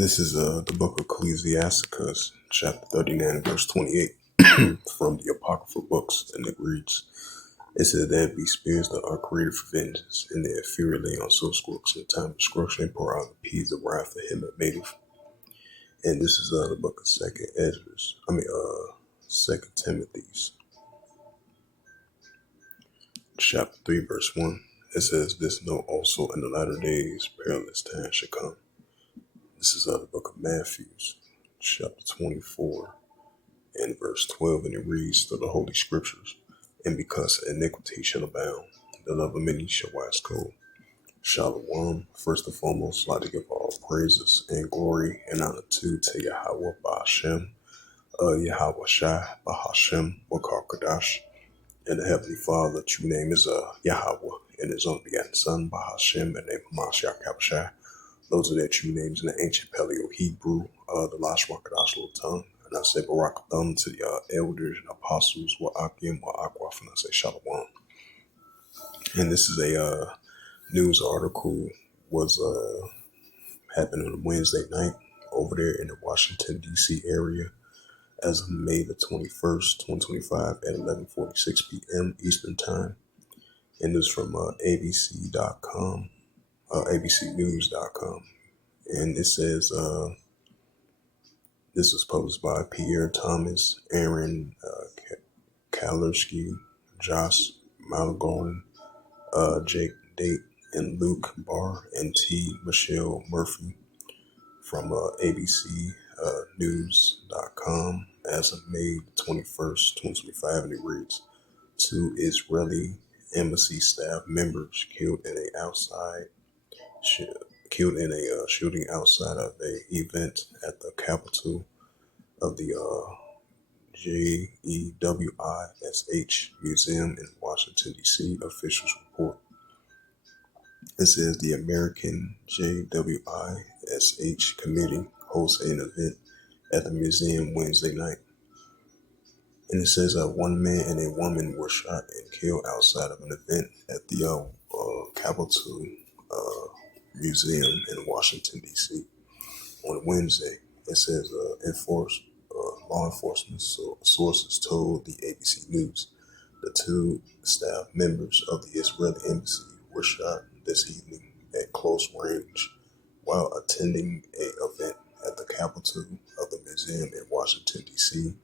This is the book of Ecclesiasticus, chapter 39, verse 28, from the Apocryphal books, and it reads, it says, there be spirits that are created for vengeance, and their fury lay on sore scrooks in time of destruction, and pour out the peas of wrath for him that made it. And this is the book of Second Timothy's, chapter 3, verse 1. It says, this note also in the latter days perilous times shall come. This is the book of Matthews, chapter 24, and verse 12, and it reads through the Holy Scriptures, and because iniquity shall abound, the love of many shall wax cold. Shalom. First and foremost, I'd like to give all praises and glory and honor to Yahweh Ba'ashem, Yahweh Shai, Bahashem, Wakar Kadash, and the Heavenly Father. The true name is Yahweh, and His only begotten Son, Bahashem, in the name of Mashiach Kabashai. Those are their true names in the ancient Paleo Hebrew, the Lashwa Kadash little tongue. And I say Barak Thumb to the elders and apostles, Wa'akim, Wa'akwaf, and I say Shalom. And this is a news article was happened on a Wednesday night over there in the Washington, D.C. area as of May the 21st, 2025 at 11:46 p.m. Eastern Time. And this from abc.com, abcnews.com. And it says, this was published by Pierre Thomas, Aaron Kalerski, Josh Malgorn, Jake Date, and Luke Barr, and T. Michelle Murphy from abcnews.com as of May 21st, 2025, and it reads, 2 Israeli embassy staff members killed in a shooting outside of an event at the capital of the JEWISH Museum in Washington, D.C., officials report. It says the American JEWISH committee hosted an event at the museum Wednesday night. And it says one man and a woman were shot and killed outside of an event at the Capitol Museum in Washington, D.C. on Wednesday. It says law enforcement sources told the ABC News the 2 staff members of the Israeli embassy were shot this evening at close range while attending an event at the Capitol of the museum in Washington, D.C.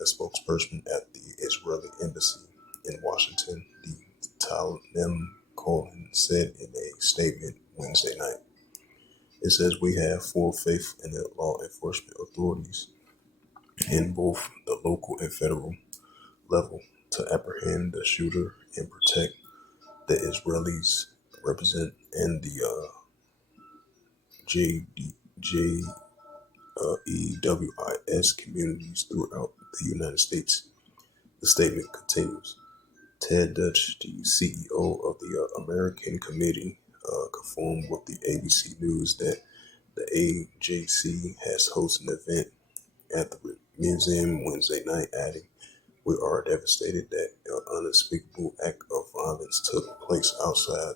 A spokesperson at the Israeli embassy in Washington, D. Talem Cohen, said in a statement Wednesday night. It says, we have full faith in the law enforcement authorities in both the local and federal level to apprehend the shooter and protect the Israelis represent in the JEWIS communities throughout the United States. The statement continues. Ted Dutch, the CEO of the American Committee, confirmed with the ABC News that the AJC has hosted an event at the museum Wednesday night, adding, we are devastated that an unspeakable act of violence took place outside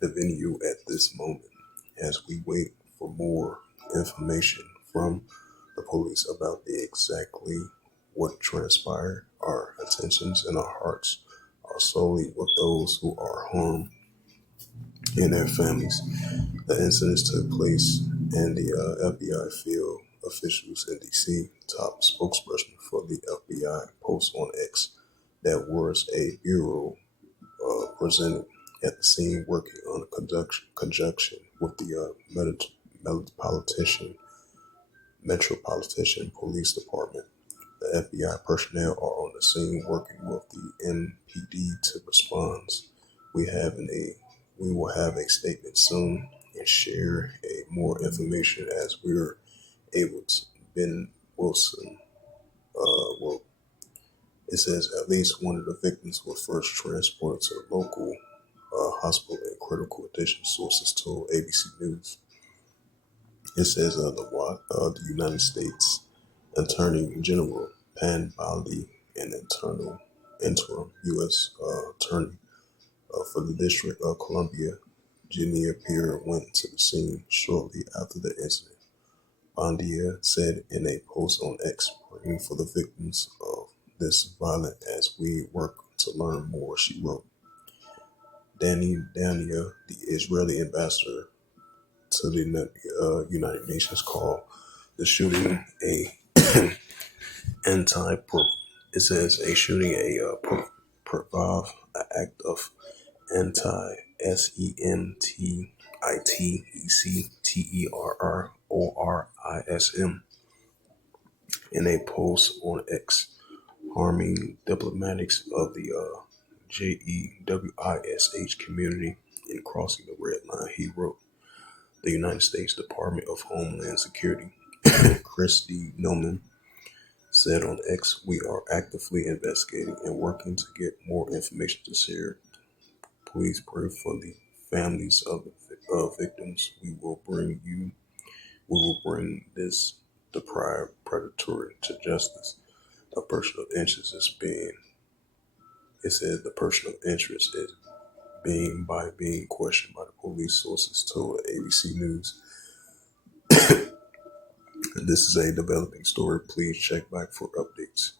the venue at this moment, as we wait for more information from the police about exactly what transpired. Our attentions and our hearts are solely with those who are harmed and their families. The incidents took place in the FBI field officials in D.C. Top spokesperson for the FBI post on X that was a bureau presented at the scene working on a conjunction with the Metropolitan Police Department. The FBI personnel are on the scene working with the MPD to respond. We will have a statement soon and share more information as we're able to. Ben Wilson wrote. It says at least one of the victims was first transported to a local hospital in critical condition, sources told ABC News. It says the United States Attorney General Pan Bali and interim U.S. Attorney for the District of Columbia, Jania Pierre, went to the scene shortly after the incident. Bondia said in a post on X, praying for the victims of this violence as we work to learn more. She wrote, Dania, the Israeli ambassador to the United Nations, called the shooting a anti. It says a shooting an act of anti SENTITECTERRORISM in a post on X, harming diplomatics of the JEWISH community in crossing the red line. He wrote, the United States Department of Homeland Security, Christy Noman, said on X, we are actively investigating and working to get more information to share. Please pray for the families of the victims. We will bring this deprived predator to justice. A person of interest is being, it says the person of interest is being questioned by the police, sources told ABC News. This is a developing story. Please check back for updates.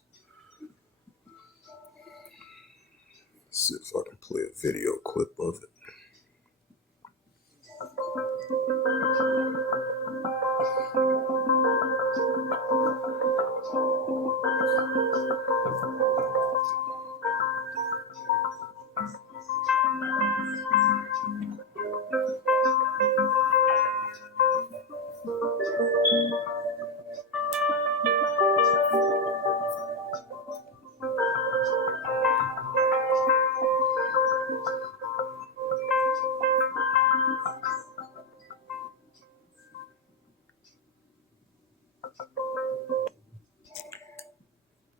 Let's see if I can play a video clip of it.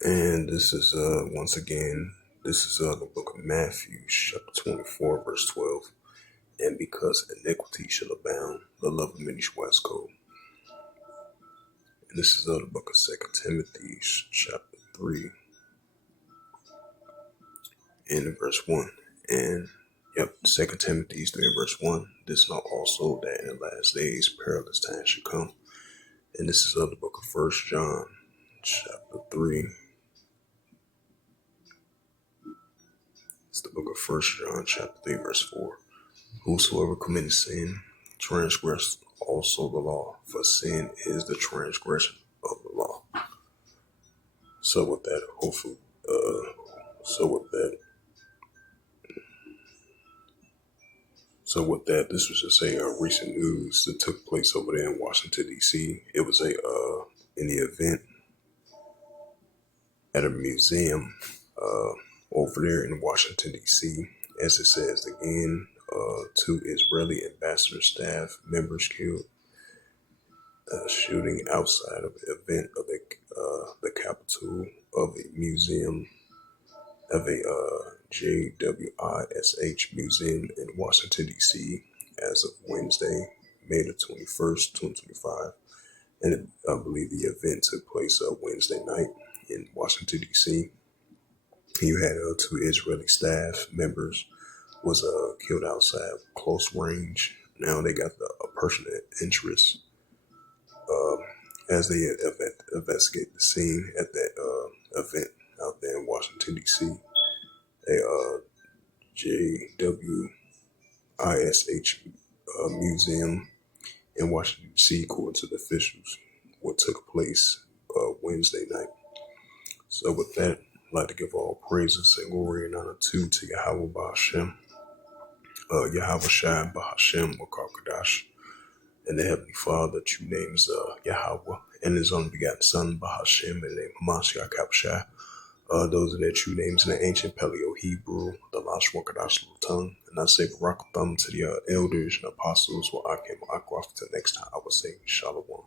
And this is once again, this is the book of Matthew, chapter 24, verse 12. And because iniquity shall abound, the love of many shall wax cold. And this is the book of 2 Timothy, chapter 3, and verse 1. And 2 Timothy 3 and verse 1. This know also that in the last days perilous times shall come. And this is the book of 1 John, chapter 3. It's the book of 1 John, chapter 3, verse 4. Whosoever committeth sin, transgress also the law, for sin is the transgression of the law. So with that, hopefully, this was just a recent news that took place over there in Washington, D.C. It was in the event at a museum over there in Washington, D.C. As it says again, 2 Israeli ambassador staff members killed. Shooting outside of the event of the Capitol of a museum of a JWISH museum in Washington, D.C. as of Wednesday, May the 21st, 2025. And I believe the event took place Wednesday night in Washington, D.C. You had 2 Israeli staff members was killed outside close range. Now they got a person of interest as they investigate the scene at that event out there in Washington, D.C. A JWISH museum in Washington, D.C., according to the officials, what took place Wednesday night. So with that, I'd like to give all praises and glory and honor to Yahweh Ba'Hashem, Yahweh Shai Ba'Hashem Wakakadash, and the Heavenly Father, true names Yahweh, and His only begotten Son Ba'Hashem, and the name Hamashiach Kabashai. Those are their true names in the ancient Paleo Hebrew, the Lash Wakadash tongue. And I say Barakatham to the elders and apostles, Wa'akim Akwaf. Till next time, I will say Shalom.